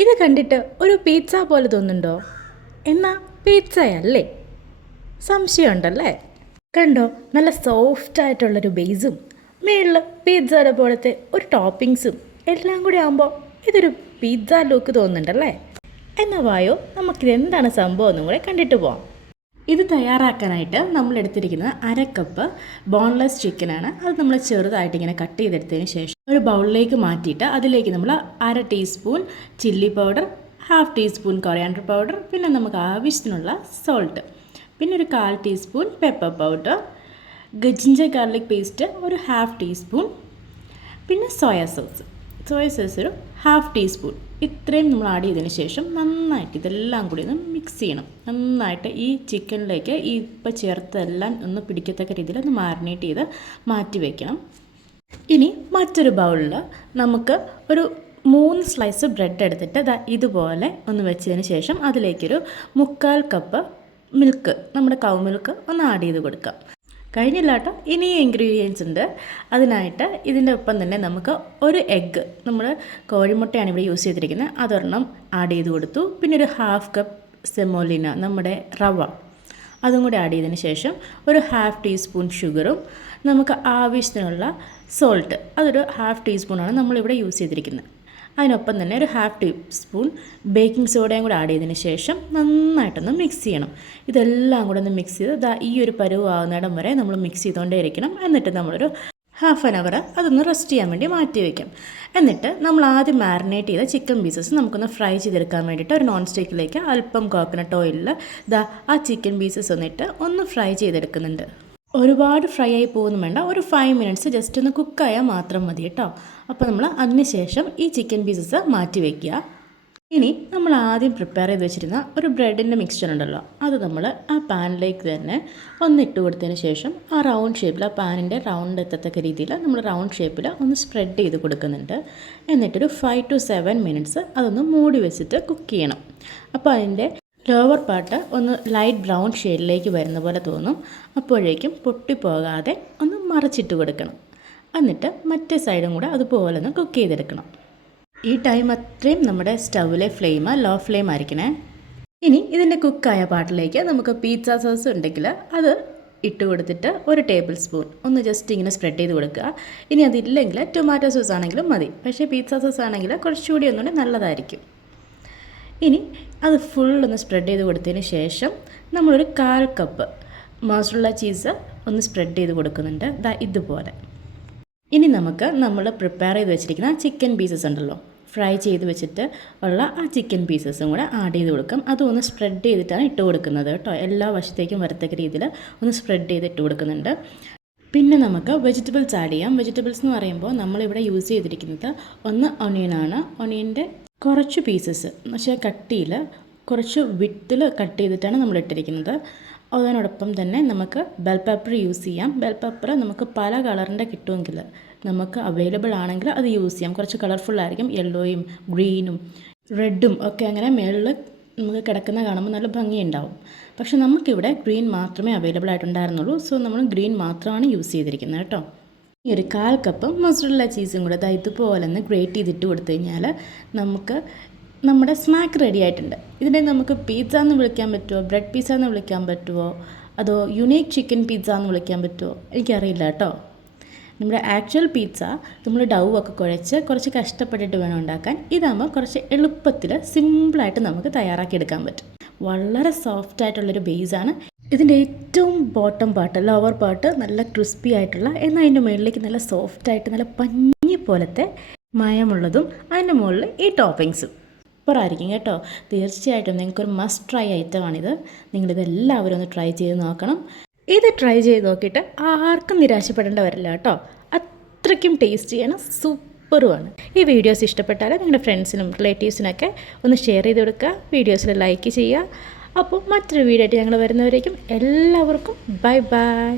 ഇത് കണ്ടിട്ട് ഒരു പിസ്സ പോലെ തോന്നുന്നുണ്ടോ? എന്നാൽ പിസ്സയല്ലേ? സംശയമുണ്ടല്ലേ? കണ്ടോ, നല്ല സോഫ്റ്റായിട്ടുള്ളൊരു ബേസും മേളിൽ പിസ്സയുടെ പോലത്തെ ഒരു ടോപ്പിങ്സും എല്ലാം കൂടി ആകുമ്പോൾ ഇതൊരു പിസ്സ ലുക്ക് തോന്നുന്നുണ്ടല്ലേ? എന്നാൽ വായോ, നമുക്കിതെന്താണ് സംഭവം എന്നും കൂടെ കണ്ടിട്ട് പോവാം. ഇത് തയ്യാറാക്കാനായിട്ട് നമ്മൾ എടുത്തിരിക്കുന്നത് 1/2 കപ്പ് ബോൺലെസ് ചിക്കനാണ്. അത് നമ്മൾ ചെറുതായിട്ട് ഇങ്ങനെ കട്ട് ചെയ്തെടുത്തതിന് ശേഷം ഒരു ബൗളിലേക്ക് മാറ്റിയിട്ട് അതിലേക്ക് നമ്മൾ 1/2 teaspoon chilli powder, 1/2 teaspoon coriander powder, പിന്നെ നമുക്ക് ആവശ്യത്തിനുള്ള സോൾട്ട്, പിന്നെ ഒരു 1/4 teaspoon pepper powder, ginger garlic paste ഒരു 1/2 ടീസ്പൂൺ, പിന്നെ സോയ സോസ് ഒരു 1/2 ടീസ്പൂൺ. ഇത്രയും നമ്മൾ ആഡ് ചെയ്തതിന് ശേഷം നന്നായിട്ട് ഇതെല്ലാം കൂടി ഒന്ന് മിക്സ് ചെയ്യണം. നന്നായിട്ട് ഈ ചിക്കനിലേക്ക് ഈ ഇപ്പോൾ ചേർത്തെല്ലാം ഒന്ന് പിടിക്കത്തക്ക രീതിയിൽ ഒന്ന് മാരിനേറ്റ് ചെയ്ത് മാറ്റി വയ്ക്കണം. ഇനി മറ്റൊരു ബൗളിൽ നമുക്ക് ഒരു 3 സ്ലൈസ് ബ്രെഡ് എടുത്തിട്ട് ഇതുപോലെ ഒന്ന് വെച്ചതിന് ശേഷം അതിലേക്കൊരു 1/4 കപ്പ് മിൽക്ക്, നമ്മുടെ കൗ മിൽക്ക് ഒന്ന് ആഡ് ചെയ്ത് കൊടുക്കാം. കഴിഞ്ഞില്ല കേട്ടോ, ഇനിയും ഇൻഗ്രീഡിയൻസ് ഉണ്ട്. അതിനായിട്ട് ഇതിൻ്റെ ഒപ്പം തന്നെ നമുക്ക് ഒരു എഗ്ഗ്, നമ്മൾ കോഴിമുട്ടയാണ് ഇവിടെ യൂസ് ചെയ്തിരിക്കുന്നത്, അതൊരെണ്ണം ആഡ് ചെയ്ത് കൊടുത്തു. പിന്നെ ഒരു 1/2 കപ്പ് സെമോലിന, നമ്മുടെ റവ, അതും കൂടി ആഡ് ചെയ്തതിന് ശേഷം ഒരു 1/2 ടീസ്പൂൺ ഷുഗറും നമുക്ക് ആവശ്യത്തിനുള്ള സോൾട്ട്, അതൊരു 1/2 ടീസ്പൂണാണ് നമ്മളിവിടെ യൂസ് ചെയ്തിരിക്കുന്നത്. അതിനൊപ്പം തന്നെ ഒരു 1/2 ടീസ്പൂൺ ബേക്കിംഗ് സോഡയും കൂടെ ആഡ് ചെയ്തതിന് ശേഷം നന്നായിട്ടൊന്ന് മിക്സ് ചെയ്യണം. ഇതെല്ലാം കൂടെ ഒന്ന് മിക്സ് ചെയ്ത് ഈ ഒരു പരുവാകുന്നിടം വരെ നമ്മൾ മിക്സ് ചെയ്തുകൊണ്ടേ ഇരിക്കണം. എന്നിട്ട് നമ്മളൊരു 1/2 അവർ അതൊന്ന് റെസ്റ്റ് ചെയ്യാൻ വേണ്ടി മാറ്റി വയ്ക്കാം. എന്നിട്ട് നമ്മൾ ആദ്യം മാരിനേറ്റ് ചെയ്ത ചിക്കൻ പീസസ് നമുക്കൊന്ന് ഫ്രൈ ചെയ്തെടുക്കാൻ വേണ്ടിയിട്ട് ഒരു നോൺ സ്റ്റിക്കിലേക്ക് അല്പം കോക്കനട്ട് ഓയിലിൽ ആ ചിക്കൻ പീസസ് വന്നിട്ട് ഒന്ന് ഫ്രൈ ചെയ്തെടുക്കുന്നുണ്ട്. ഒരുപാട് ഫ്രൈ ആയി പോകുന്നു വേണ്ട, ഒരു 5 മിനിറ്റ്സ് ജസ്റ്റ് ഒന്ന് കുക്കായാൽ മാത്രം മതി കേട്ടോ. അപ്പോൾ നമ്മൾ അതിന് ശേഷം ഈ ചിക്കൻ പീസസ് മാറ്റി വയ്ക്കുക. ഇനി നമ്മൾ ആദ്യം പ്രിപ്പയർ ചെയ്ത് വെച്ചിരുന്ന ഒരു ബ്രെഡിൻ്റെ മിക്സ്ചർ ഉണ്ടല്ലോ, അത് നമ്മൾ ആ പാനിലേക്ക് തന്നെ ഒന്നിട്ട് കൊടുത്തതിന് ശേഷം ആ റൗണ്ട് ഷേപ്പിൽ, ആ പാനിൻ്റെ റൗണ്ട് എത്തത്തക്ക രീതിയിൽ നമ്മൾ റൗണ്ട് ഷേപ്പിൽ ഒന്ന് സ്പ്രെഡ് ചെയ്ത് കൊടുക്കുന്നുണ്ട്. എന്നിട്ടൊരു 5 to 7 മിനിറ്റ്സ് അതൊന്ന് മൂടി വെച്ചിട്ട് കുക്ക് ചെയ്യണം. അപ്പോൾ അതിൻ്റെ ലോവർ പാർട്ട് ഒന്ന് ലൈറ്റ് ബ്രൗൺ ഷെയ്ഡിലേക്ക് വരുന്ന പോലെ തോന്നും. അപ്പോഴേക്കും പൊട്ടിപ്പോകാതെ ഒന്ന് മറിച്ചിട്ട് കൊടുക്കണം. എന്നിട്ട് മറ്റേ സൈഡും കൂടെ അതുപോലെ ഒന്ന് കുക്ക് ചെയ്തെടുക്കണം. ഈ ടൈം അത്രയും നമ്മുടെ സ്റ്റൗവിലെ ഫ്ലെയിം ലോ ഫ്ലെയിം ആയിരിക്കണേ. ഇനി ഇതിൻ്റെ കുക്കായ പാർട്ടിലേക്ക് നമുക്ക് പിസ്സ സോസ് ഉണ്ടെങ്കിൽ അത് ഇട്ട് കൊടുത്തിട്ട് ഒരു ടേബിൾ സ്പൂൺ ഒന്ന് ജസ്റ്റ് ഇങ്ങനെ സ്പ്രെഡ് ചെയ്ത് കൊടുക്കുക. ഇനി അതില്ലെങ്കിൽ ടൊമാറ്റോ സോസ് ആണെങ്കിലും മതി, പക്ഷേ പിസ്സ സോസ് ആണെങ്കിൽ കുറച്ചുകൂടി ഒന്നുകൂടി നല്ലതായിരിക്കും. ഇനി അത് ഫുള്ളൊന്ന് സ്പ്രെഡ് ചെയ്ത് കൊടുത്തതിന് ശേഷം നമ്മളൊരു 1/4 കപ്പ് മോസറല്ല ചീസ് ഒന്ന് സ്പ്രെഡ് ചെയ്ത് കൊടുക്കുന്നുണ്ട്, ഇതുപോലെ. ഇനി നമുക്ക് നമ്മൾ പ്രിപ്പയർ ചെയ്ത് വെച്ചിരിക്കുന്ന ചിക്കൻ പീസസ് ഉണ്ടല്ലോ, ഫ്രൈ ചെയ്ത് വെച്ചിട്ട് ഉള്ള ആ ചിക്കൻ പീസസും കൂടെ ആഡ് ചെയ്ത് കൊടുക്കാം. അതൊന്ന് സ്പ്രെഡ് ചെയ്തിട്ടാണ് ഇട്ട് കൊടുക്കുന്നത് കേട്ടോ. എല്ലാ വശത്തേക്കും വരത്തക്ക രീതിയിൽ ഒന്ന് സ്പ്രെഡ് ചെയ്ത് ഇട്ട് കൊടുക്കുന്നുണ്ട്. പിന്നെ നമുക്ക് വെജിറ്റബിൾസ് ആഡ് ചെയ്യാം. വെജിറ്റബിൾസ് എന്ന് പറയുമ്പോൾ നമ്മളിവിടെ യൂസ് ചെയ്തിരിക്കുന്നത് ഒന്ന് ഒണിയനാണ്. ഒണിയൻ്റെ കുറച്ച് പീസസ് പക്ഷേ കട്ടിയിൽ കുറച്ച് വിത്തിൽ കട്ട് ചെയ്തിട്ടാണ് നമ്മൾ ഇട്ടിരിക്കുന്നത്. അതിനോടൊപ്പം തന്നെ നമുക്ക് ബെൽ പെപ്പർ യൂസ് ചെയ്യാം. ബെൽ പെപ്പർ നമുക്ക് പല കളറിൻ്റെ കിട്ടുമെങ്കിൽ നമുക്ക് അവൈലബിൾ ആണെങ്കിൽ അത് യൂസ് ചെയ്യാം. കുറച്ച് കളർഫുള്ളായിരിക്കും, യെല്ലോയും ഗ്രീനും റെഡും ഒക്കെ അങ്ങനെ മേളിൽ നമുക്ക് കിടക്കുന്ന കാണുമ്പോൾ നല്ല ഭംഗിയുണ്ടാവും. പക്ഷെ നമുക്കിവിടെ ഗ്രീൻ മാത്രമേ അവൈലബിൾ ആയിട്ടുണ്ടായിരുന്നുള്ളൂ. സോ നമ്മൾ ഗ്രീൻ മാത്രമാണ് യൂസ് ചെയ്തിരിക്കുന്നത് കേട്ടോ. ഈ ഒരു 1/4 കപ്പ് മോസറല്ല ചീസും കൂടെ ഇതുപോലെ ഒന്ന് ഗ്രേറ്റ് ചെയ്തിട്ട് കൊടുത്തു കഴിഞ്ഞാൽ നമുക്ക് നമ്മുടെ സ്നാക്ക് റെഡി ആയിട്ടുണ്ട്. ഇതിനെ നമുക്ക് പിസ്സ എന്ന് വിളിക്കാൻ പറ്റുമോ, ബ്രെഡ് പിസ്സ എന്ന് വിളിക്കാൻ പറ്റുമോ, അതോ യുണീക്ക് ചിക്കൻ പിസ്സ എന്ന് വിളിക്കാൻ പറ്റുമോ എനിക്കറിയില്ല കേട്ടോ. നമ്മുടെ ആക്ച്വൽ പിസ്സ നമ്മൾ ഡൗ ഒക്കെ കുഴച്ച് കുറച്ച് കഷ്ടപ്പെട്ടിട്ട് വേണം ഉണ്ടാക്കാൻ. ഇതാകുമ്പോൾ കുറച്ച് എളുപ്പത്തിൽ സിമ്പിളായിട്ട് നമുക്ക് തയ്യാറാക്കിയെടുക്കാൻ പറ്റും. വളരെ സോഫ്റ്റായിട്ടുള്ളൊരു ബേസാണ്. ഇതിൻ്റെ ഏറ്റവും ബോട്ടം പാർട്ട്, ലോവർ പാർട്ട് നല്ല ക്രിസ്പി ആയിട്ടുള്ള, എന്നാൽ അതിൻ്റെ മുകളിലേക്ക് നല്ല സോഫ്റ്റായിട്ട് നല്ല പഞ്ഞി പോലത്തെ മയമുള്ളതും, അതിൻ്റെ മുകളിൽ ഈ ടോപ്പിങ്സും സൂപ്പറായിരിക്കും കേട്ടോ. തീർച്ചയായിട്ടും നിങ്ങൾക്കൊരു മസ്റ്റ് ട്രൈ ഐറ്റമാണിത്. നിങ്ങളിതെല്ലാവരും ഒന്ന് ട്രൈ ചെയ്ത് നോക്കണം. ഇത് ട്രൈ ചെയ്ത് നോക്കിയിട്ട് ആർക്കും നിരാശപ്പെടേണ്ട വരില്ല കേട്ടോ. അത്രയ്ക്കും ടേസ്റ്റിയാണ്, സൂപ്പറുമാണ്. ഈ വീഡിയോസ് ഇഷ്ടപ്പെട്ടാൽ നിങ്ങളുടെ ഫ്രണ്ട്സിനും റിലേറ്റീവ്സിനൊക്കെ ഒന്ന് ഷെയർ ചെയ്ത് കൊടുക്കുക, വീഡിയോസിൽ ലൈക്ക് ചെയ്യുക. അപ്പോൾ മറ്റൊരു വീഡിയോ ആയിട്ട് ഞങ്ങൾ വരുന്നവരേക്കും എല്ലാവർക്കും ബൈ ബൈ.